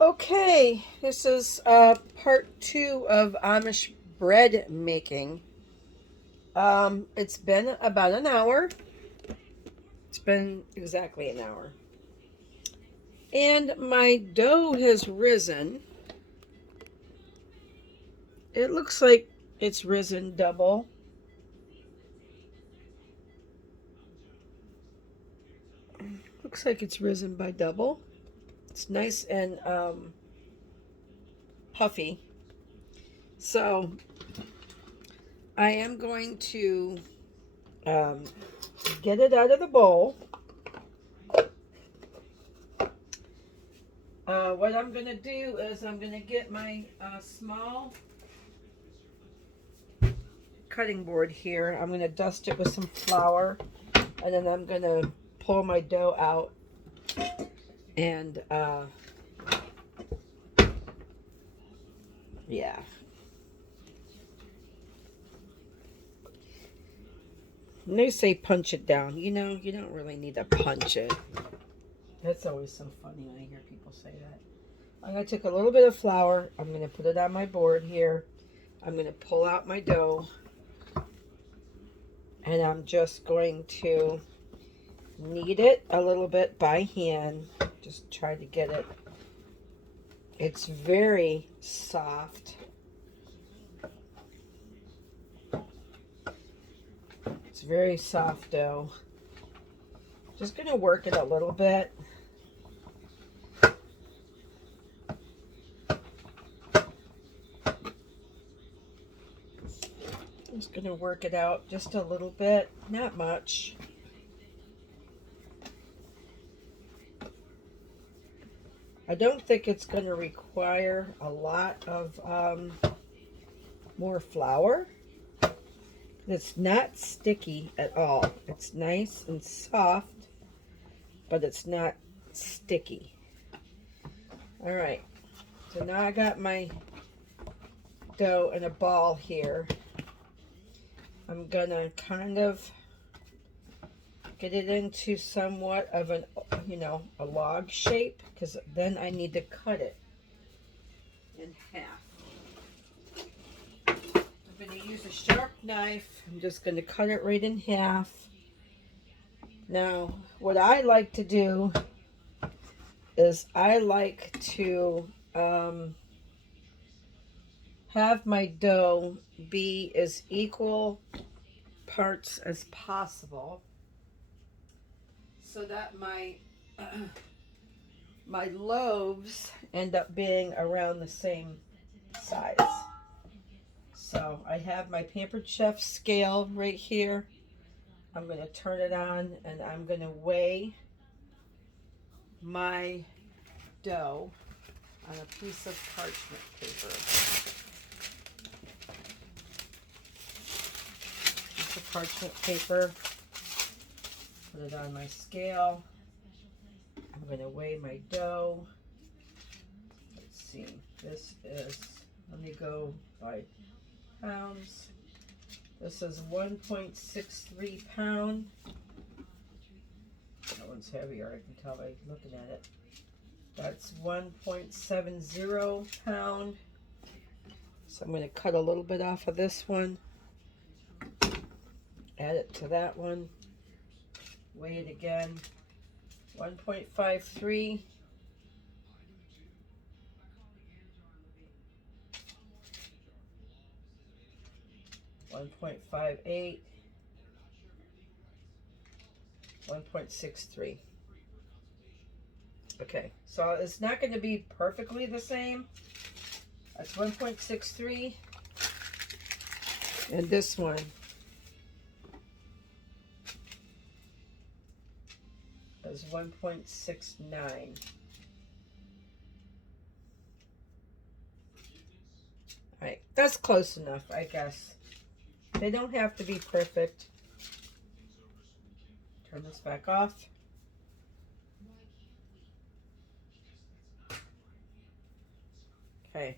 Okay, this is part two of Amish bread making. It's been about an hour. It's been exactly an hour. And my dough has risen. It looks like it's risen double. Looks like it's risen by double. It's nice and puffy. So I am going to um, get it out of the bowl. What I'm going to do is I'm going to get my small cutting board here. I'm going to dust it with some flour, and then I'm going to pull my dough out and yeah. When they say punch it down, you don't really need to punch it. That's always so funny when I hear people say that. I'm going to take a little bit of flour. I'm going to put it on my board here. I'm going to pull out my dough, and I'm just going to knead it a little bit by hand. Just try to get it. It's very soft. It's very soft dough. Just going to work it a little bit. Just going to work it out just a little bit, not much. I don't think it's going to require a lot of more flour. It's not sticky at all. It's nice and soft, but it's not sticky. All right, so now I got my dough in a ball here. I'm gonna kind of get it into somewhat of an, a log shape, because then I need to cut it in half. I'm going to use a sharp knife. I'm just going to cut it right in half. Now, what I like to do is I like to have my dough be as equal parts as possible, so that my loaves end up being around the same size. So I have my Pampered Chef scale right here. I'm going to turn it on, and I'm going to weigh my dough on a piece of parchment paper. Piece of parchment paper. Put it on my scale. I'm going to weigh my dough. Let's see. This is, let me go by pounds. This is 1.63 pound. That one's heavier, I can tell by looking at it. That's 1.70 pound. So I'm going to cut a little bit off of this one. Add it to that one. Weigh it again. 1.53. 1.58. 1.63. Okay, so it's not going to be perfectly the same. That's 1.63. And this one is 1.69. All right, that's close enough, I guess. They don't have to be perfect. Turn this back off. Okay,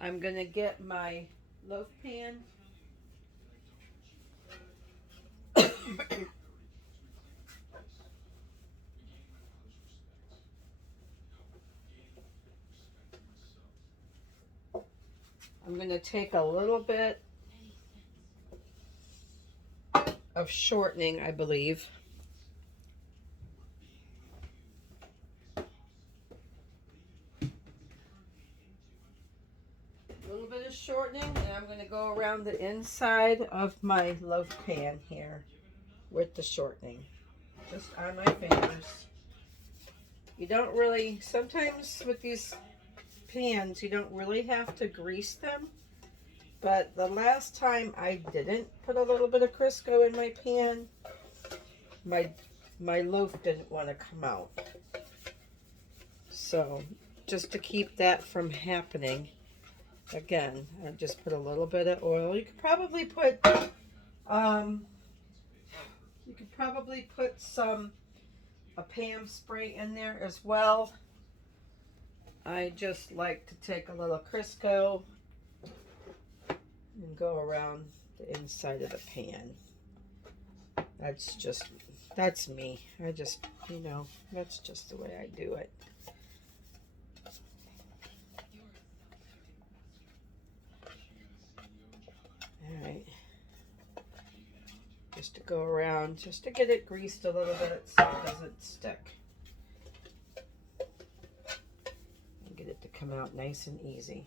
I'm gonna get my loaf pan. I'm going to take a little bit of shortening, I believe. A little bit of shortening, and I'm going to go around the inside of my loaf pan here with the shortening, just on my fingers. You don't really, sometimes with these pans, you don't really have to grease them. But the last time I didn't put a little bit of Crisco in my pan, my loaf didn't want to come out. So just to keep that from happening, again, I just put a little bit of oil. You could probably put some a Pam spray in there as well. I just like to take a little Crisco and go around the inside of the pan. That's me. I just, that's just the way I do it. All right. Just to go around, just to get it greased a little bit so it doesn't stick. And get it to come out nice and easy.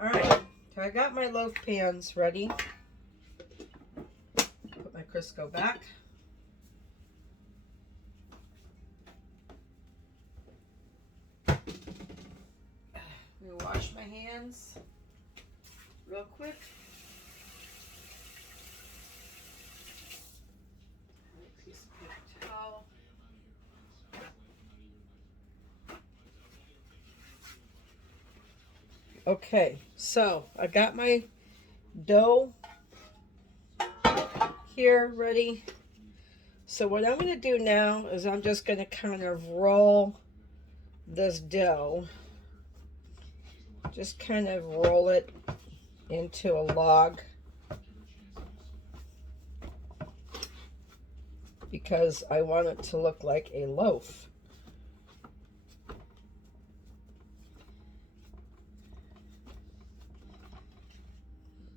All right. So I got my loaf pans ready. Put my Crisco back. I'm going to wash my hands real quick. Piece of paper towel. Okay, so I got my dough here ready. So what I'm going to do now is I'm just going to kind of roll this dough. Just kind of roll it into a log, because I want it to look like a loaf.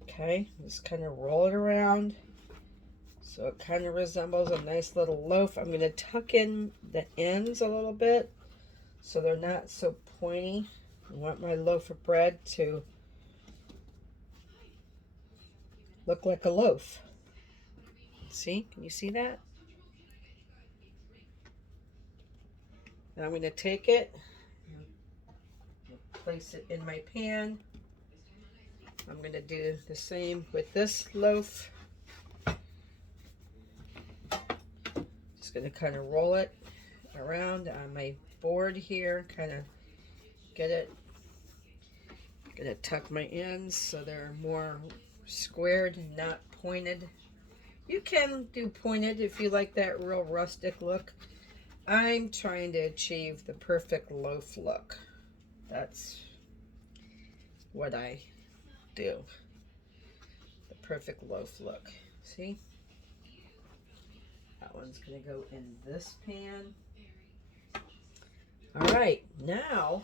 Okay, just kind of roll it around so it kind of resembles a nice little loaf. I'm going to tuck in the ends a little bit so they're not so pointy. I want my loaf of bread to look like a loaf. See? Can you see that? Now I'm going to take it and place it in my pan. I'm going to do the same with this loaf. Just going to kind of roll it around on my board here, kind of get it. I'm going to tuck my ends so they're more squared and not pointed. You can do pointed if you like that real rustic look. I'm trying to achieve the perfect loaf look. That's what I do. The perfect loaf look. See? That one's going to go in this pan. All right, now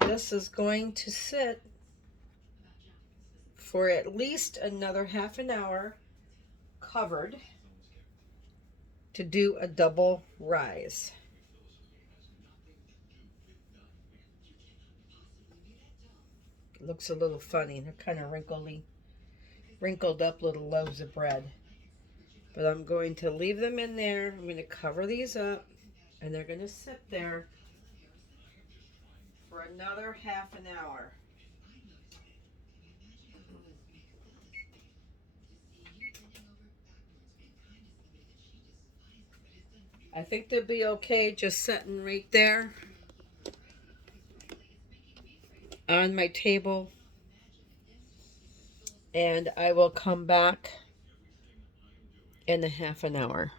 this is going to sit for at least another half an hour covered to do a double rise. It looks a little funny. They're kind of wrinkled up little loaves of bread. But I'm going to leave them in there. I'm going to cover these up, and they're going to sit there for another half an hour. I think they'll be okay just sitting right there on my table, and I will come back in a half an hour.